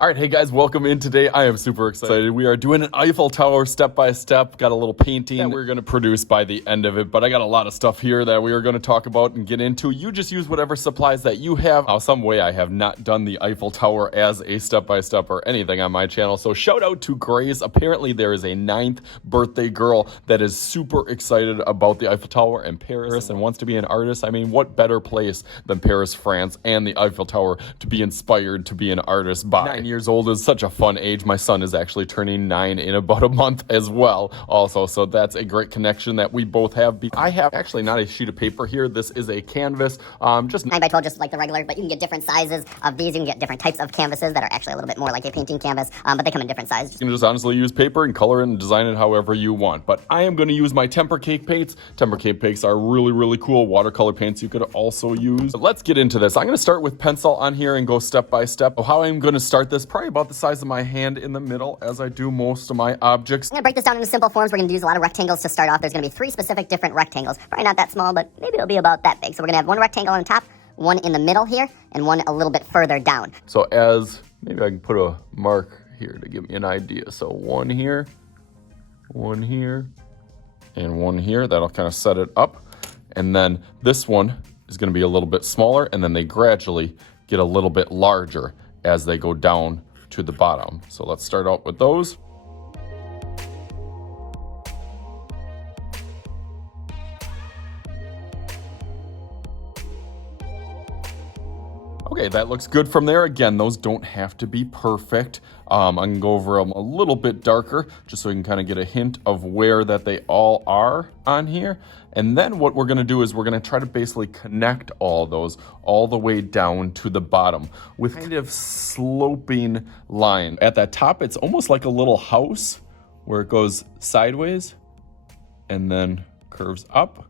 All right, hey guys, welcome in today. I am super excited. We are doing an Eiffel Tower step by step. Got a little painting that we're going to produce by the end of it, but I got a lot of stuff here that we are going to talk about and get into. You just use whatever supplies that you have. Some way I have not done the Eiffel Tower as a step by step or anything on my channel. So shout out to Grace. Apparently there is a 9th birthday girl that is super excited about the Eiffel Tower in Paris and wants to be an artist. I mean, what better place than Paris, France, and the Eiffel Tower to be inspired to be an artist by? 9 years old is such a fun age. My son is actually turning 9 in about a month as well also, so that's a great connection that we both have. I have actually not a sheet of paper here. This is a canvas, just 9 by 12, just like the regular, but you can get different sizes of these. You can get different types of canvases that are actually a little bit more like a painting canvas, but they come in different sizes. You can just honestly use paper and color it and design it however you want. But I am going to use my temper cake paints. Temper cake paints are really cool. Watercolor paints you could also use. But let's get into this. I'm going to start with pencil on here and go step by step. How I'm going to start this, probably about the size of my hand in the middle, as I do most of my objects. I'm going to break this down into simple forms. We're going to use a lot of rectangles to start off. There's going to be 3 specific different rectangles. Probably not that small, but maybe it'll be about that big. So we're going to have 1 rectangle on the top, 1 in the middle here, and 1 a little bit further down. So maybe I can put a mark here to give me an idea. So 1 here, 1 here, and 1 here. That'll kind of set it up. And then this one is going to be a little bit smaller, and then they gradually get a little bit larger as they go down to the bottom. So let's start out with those. Okay, that looks good from there. Again, those don't have to be perfect. I can go over them a little bit darker just so you can kind of get a hint of where that they all are on here. And then what we're going to do is we're going to try to basically connect all those all the way down to the bottom with kind of sloping line. At that top, it's almost like a little house where it goes sideways and then curves up,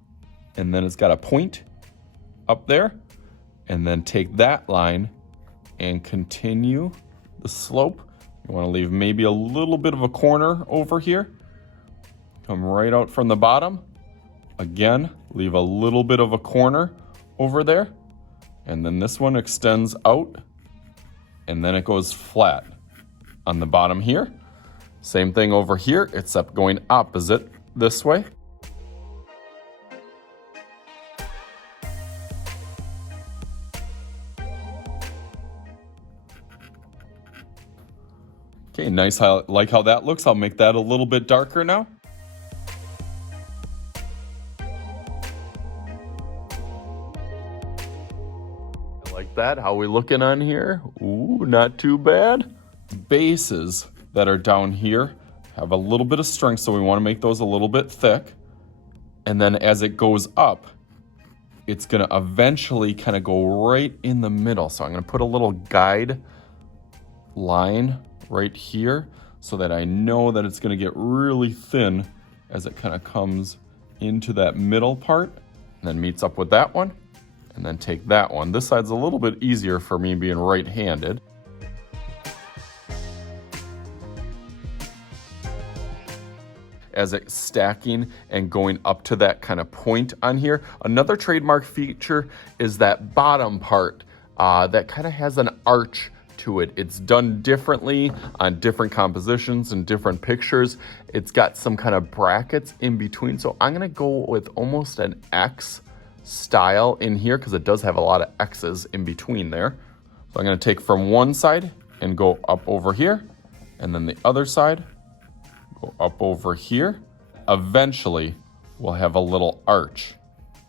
and then it's got a point up there. And then take that line and continue the slope. You want to leave maybe a little bit of a corner over here. Come right out from the bottom. Again, leave a little bit of a corner over there. And then this one extends out, and then it goes flat on the bottom here. Same thing over here, except going opposite this way. Okay, nice. I like how that looks. I'll make that a little bit darker now. I like that. How we looking on here? Ooh, not too bad. Bases that are down here have a little bit of strength, so we want to make those a little bit thick. And then as it goes up, it's going to eventually kind of go right in the middle. So I'm going to put a little guide line right here so that I know that it's going to get really thin as it kind of comes into that middle part and then meets up with that one, and then take that one. This side's a little bit easier for me being right-handed. As it's stacking and going up to that kind of point on here. Another trademark feature is that bottom part that kind of has an arch to it. It's done differently on different compositions and different pictures. It's got some kind of brackets in between. So I'm gonna go with almost an X style in here because it does have a lot of X's in between there. So I'm gonna take from one side and go up over here, and then the other side, go up over here. Eventually, we'll have a little arch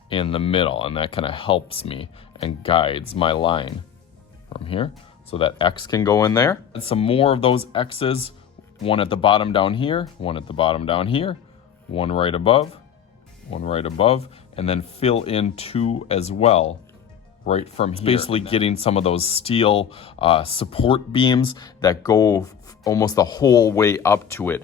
in the middle, and that kind of helps me and guides my line from here. So that X can go in there. And some more of those X's, one at the bottom down here, one at the bottom down here, one right above, and then fill in 2 as well right from here. Basically getting some of those steel support beams that go almost the whole way up to it.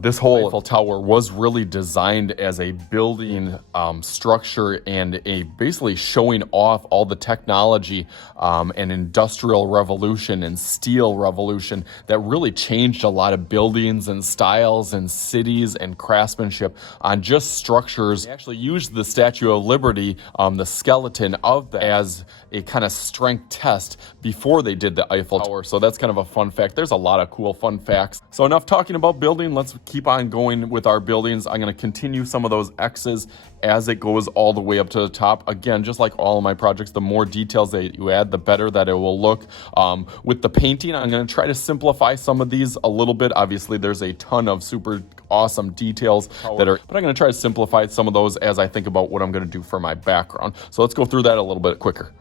This whole Eiffel Tower was really designed as a building structure and a basically showing off all the technology and industrial revolution and steel revolution that really changed a lot of buildings and styles and cities and craftsmanship on just structures. They actually used the Statue of Liberty, the skeleton of that, as a kind of strength test before they did the Eiffel Tower. So that's kind of a fun fact. There's a lot of cool fun facts. So enough talking about building. Let's keep on going with our buildings. I'm going to continue some of those X's as it goes all the way up to the top. Again, just like all of my projects, the more details that you add, the better that it will look. With the painting, I'm going to try to simplify some of these a little bit. Obviously, there's a ton of super awesome details but I'm going to try to simplify some of those as I think about what I'm going to do for my background. So let's go through that a little bit quicker.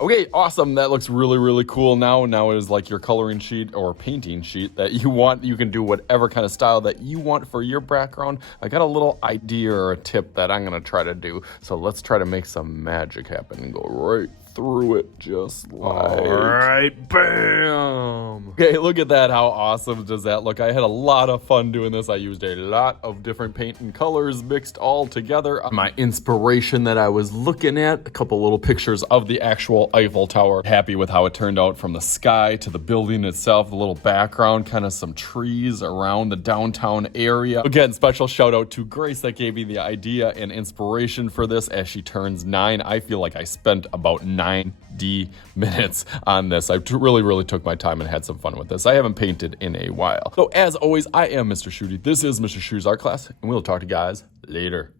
Okay, awesome. That looks really, really cool now. Now it is like your coloring sheet or painting sheet that you want. You can do whatever kind of style that you want for your background. I got a little idea or a tip that I'm going to try to do. So let's try to make some magic happen and go right through it just like... All right, bam! Okay, look at that. How awesome does that look? I had a lot of fun doing this. I used a lot of different paint and colors mixed all together. My inspiration that I was looking at, a couple little pictures of the actual Eiffel Tower. Happy with how it turned out from the sky to the building itself, the little background, kind of some trees around the downtown area. Again, special shout out to Grace that gave me the idea and inspiration for this as she turns 9. I feel like I spent about 90 minutes on this. I really took my time and had some fun with this. I haven't painted in a while. So as always, I am Mr. Shooty. This is Mr. Shooty's Art Class, and we'll talk to you guys later.